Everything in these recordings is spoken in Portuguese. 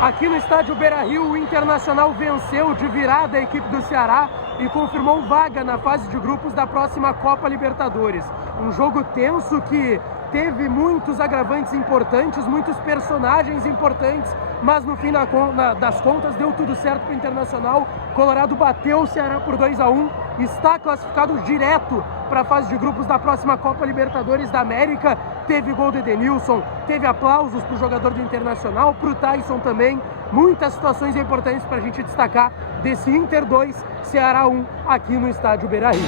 Aqui no estádio Beira-Rio, o Internacional venceu de virada a equipe do Ceará e confirmou vaga na fase de grupos da próxima Copa Libertadores. Um jogo tenso que teve muitos agravantes importantes, muitos personagens importantes, mas no fim das contas deu tudo certo para o Internacional. Colorado bateu o Ceará por 2-1, está classificado direto para a fase de grupos da próxima Copa Libertadores da América. Teve gol do Edenilson, teve aplausos para o jogador do Internacional, para o Tyson também. Muitas situações importantes para a gente destacar desse Inter 2, Ceará 1, aqui no estádio Beira-Rio.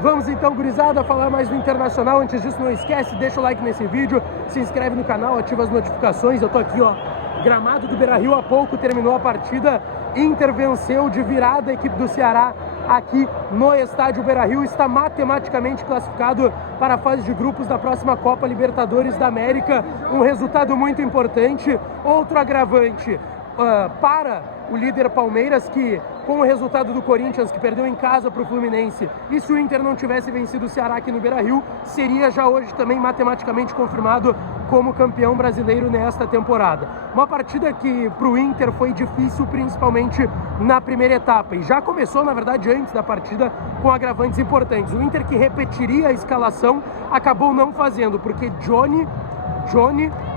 Vamos então, gurizada, falar mais do Internacional. Antes disso, não esquece, deixa o like nesse vídeo, se inscreve no canal, ativa as notificações. Eu tô aqui, ó, gramado do Beira-Rio, há pouco terminou a partida. Inter venceu de virada a equipe do Ceará aqui no estádio Beira-Rio, está matematicamente classificado para a fase de grupos da próxima Copa Libertadores da América. Um resultado muito importante. Outro agravante para o líder Palmeiras, que com o resultado do Corinthians, que perdeu em casa para o Fluminense, e se o Inter não tivesse vencido o Ceará aqui no Beira-Rio, seria já hoje também matematicamente confirmado como campeão brasileiro nesta temporada. Uma partida que para o Inter foi difícil, principalmente na primeira etapa, e já começou, na verdade, antes da partida, com agravantes importantes. O Inter, que repetiria a escalação, acabou não fazendo, porque Johnny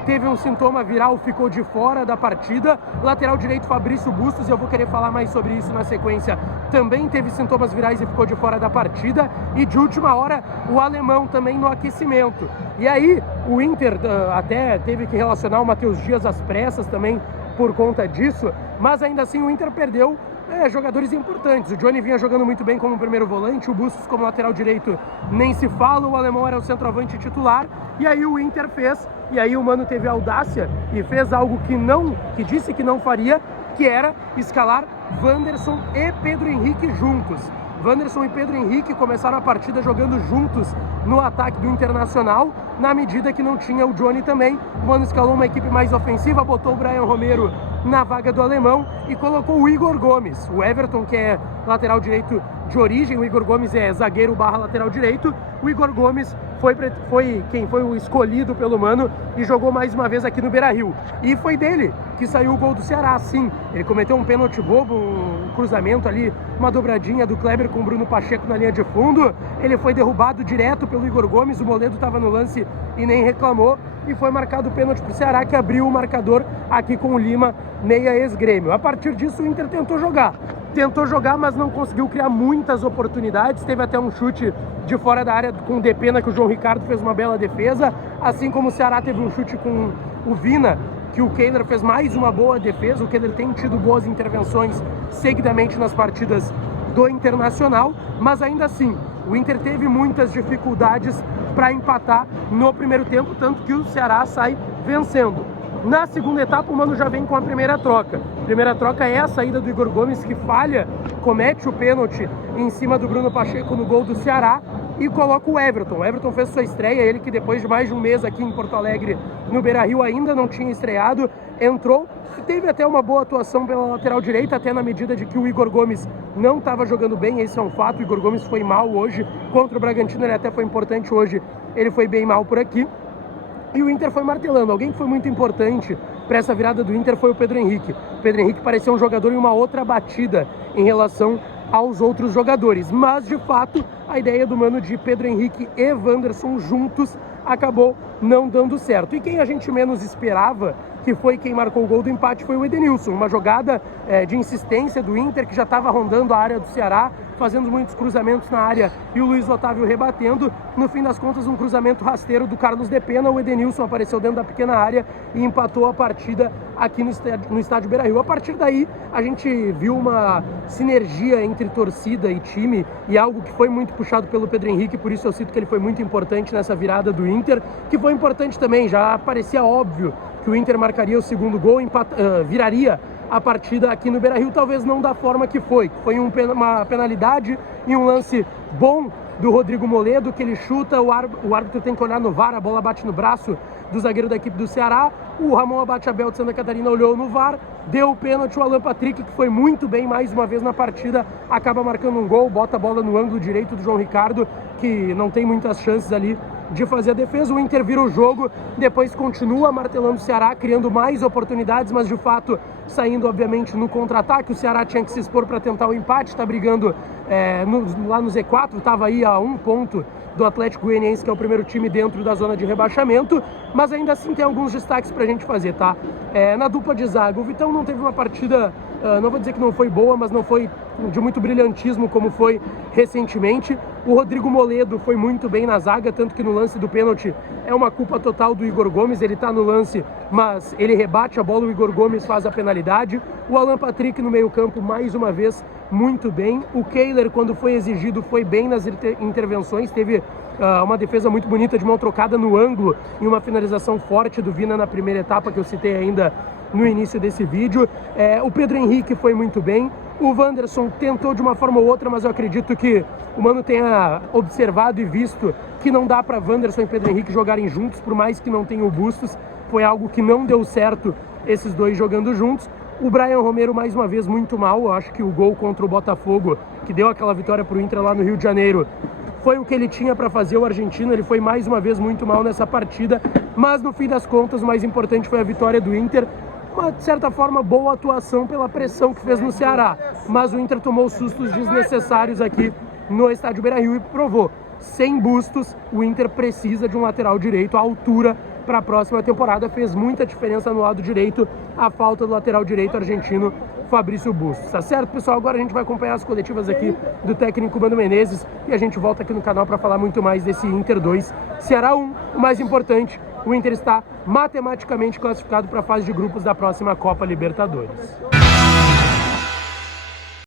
teve um sintoma viral, ficou de fora da partida. Lateral direito Fabrício Bustos, e eu vou querer falar mais sobre isso na sequência, também teve sintomas virais e ficou de fora da partida. E de última hora, o alemão também no aquecimento. E aí, o Inter até teve que relacionar o Matheus Dias às pressas também por conta disso, mas ainda assim o Inter perdeu jogadores importantes. O Johnny vinha jogando muito bem como primeiro volante, o Bustos como lateral direito nem se fala, o alemão era o centroavante titular, e aí o Inter fez, e aí o Mano teve a audácia e fez algo que disse que não faria, que era escalar Wanderson e Pedro Henrique juntos. Wanderson e Pedro Henrique começaram a partida jogando juntos no ataque do Internacional, na medida que não tinha o Johnny também. O Mano escalou uma equipe mais ofensiva, botou o Brian Romero na vaga do alemão e colocou o Igor Gomes. O Everton, que é lateral direito de origem, o Igor Gomes é zagueiro / lateral direito. O Igor Gomes foi quem foi o escolhido pelo Mano e jogou mais uma vez aqui no Beira-Rio. E foi dele que saiu o gol do Ceará, sim. Ele cometeu um pênalti bobo, um cruzamento ali, uma dobradinha do Kleber com o Bruno Pacheco na linha de fundo. Ele foi derrubado direto pelo Igor Gomes, o Moledo estava no lance e nem reclamou. E foi marcado o pênalti para o Ceará, que abriu o marcador aqui com o Lima, meia ex-Grêmio. A partir disso, o Inter tentou jogar, mas não conseguiu criar muitas oportunidades. Teve até um chute de fora da área com o Depena, que o João Ricardo fez uma bela defesa, assim como o Ceará teve um chute com o Vina, que o Kehler fez mais uma boa defesa. O Kehler tem tido boas intervenções seguidamente nas partidas do Internacional, mas ainda assim, o Inter teve muitas dificuldades para empatar no primeiro tempo, tanto que o Ceará sai vencendo. Na segunda etapa, o Mano já vem com a primeira troca. A primeira troca é a saída do Igor Gomes, que falha, comete o pênalti em cima do Bruno Pacheco no gol do Ceará, e coloca o Everton. O Everton fez sua estreia, ele que depois de mais de um mês aqui em Porto Alegre, no Beira-Rio, ainda não tinha estreado, entrou e teve até uma boa atuação pela lateral direita, até na medida de que o Igor Gomes não estava jogando bem. Esse é um fato. O Igor Gomes foi mal hoje contra o Bragantino, ele até foi importante hoje, ele foi bem mal por aqui. E o Inter foi martelando. Alguém que foi muito importante para essa virada do Inter foi o Pedro Henrique. O Pedro Henrique parecia um jogador em uma outra batida em relação aos outros jogadores, mas de fato a ideia do Mano de Pedro Henrique e Wanderson juntos acabou não dando certo. E quem a gente menos esperava, que foi quem marcou o gol do empate, foi o Edenilson. Uma jogada de insistência do Inter, que já estava rondando a área do Ceará, fazendo muitos cruzamentos na área, e o Luiz Otávio rebatendo. No fim das contas, um cruzamento rasteiro do Carlos Depena. O Edenilson apareceu dentro da pequena área e empatou a partida aqui no estádio Beira-Rio. A partir daí, a gente viu uma sinergia entre torcida e time, e algo que foi muito puxado pelo Pedro Henrique, por isso eu cito que ele foi muito importante nessa virada do Inter, que foi importante também. Já parecia óbvio que o Inter marcaria o segundo gol, viraria a partida aqui no Beira-Rio, talvez não da forma que foi. Foi uma penalidade e um lance bom do Rodrigo Moledo, que ele chuta, o árbitro tem que olhar no VAR, a bola bate no braço do zagueiro da equipe do Ceará, o Ramon Abate-Abel de Santa Catarina olhou no VAR, deu o pênalti, o Alan Patrick, que foi muito bem mais uma vez na partida, acaba marcando um gol, bota a bola no ângulo direito do João Ricardo, que não tem muitas chances ali de fazer a defesa. O Inter vira o jogo, depois continua martelando o Ceará, criando mais oportunidades, mas de fato saindo obviamente no contra-ataque. O Ceará tinha que se expor para tentar o empate, está brigando lá no Z4, estava aí a 1 ponto do Atlético Goianiense, que é o primeiro time dentro da zona de rebaixamento, mas ainda assim tem alguns destaques pra gente fazer, tá? Na dupla de zaga, o Vitão não teve uma partida, não vou dizer que não foi boa, mas não foi de muito brilhantismo como foi recentemente. O Rodrigo Moledo foi muito bem na zaga, tanto que no lance do pênalti é uma culpa total do Igor Gomes, ele tá no lance, mas ele rebate a bola, o Igor Gomes faz a penalidade. O Alan Patrick no meio campo, mais uma vez, muito bem. O Kehler, quando foi exigido, foi bem nas intervenções, teve uma defesa muito bonita de mão trocada no ângulo e uma finalização forte do Vina na primeira etapa, que eu citei ainda no início desse vídeo. O Pedro Henrique foi muito bem. O Wanderson tentou de uma forma ou outra, mas eu acredito que o Mano tenha observado e visto que não dá para Wanderson e Pedro Henrique jogarem juntos, por mais que não tenham o Bustos. Foi algo que não deu certo, esses dois jogando juntos. O Brian Romero, mais uma vez, muito mal. Eu acho que o gol contra o Botafogo, que deu aquela vitória para o Inter lá no Rio de Janeiro, foi o que ele tinha para fazer. O argentino, ele foi mais uma vez muito mal nessa partida, mas no fim das contas o mais importante foi a vitória do Inter. Uma, de certa forma, boa atuação pela pressão que fez no Ceará, mas o Inter tomou sustos desnecessários aqui no estádio Beira-Rio e provou: sem Bustos, o Inter precisa de um lateral direito à altura para a próxima temporada. Fez muita diferença no lado direito a falta do lateral direito argentino Fabrício Bustos. Tá certo, pessoal? Agora a gente vai acompanhar as coletivas aqui do técnico Mano Menezes e a gente volta aqui no canal para falar muito mais desse Inter 2, Ceará 1. O mais importante, o Inter está matematicamente classificado para a fase de grupos da próxima Copa Libertadores.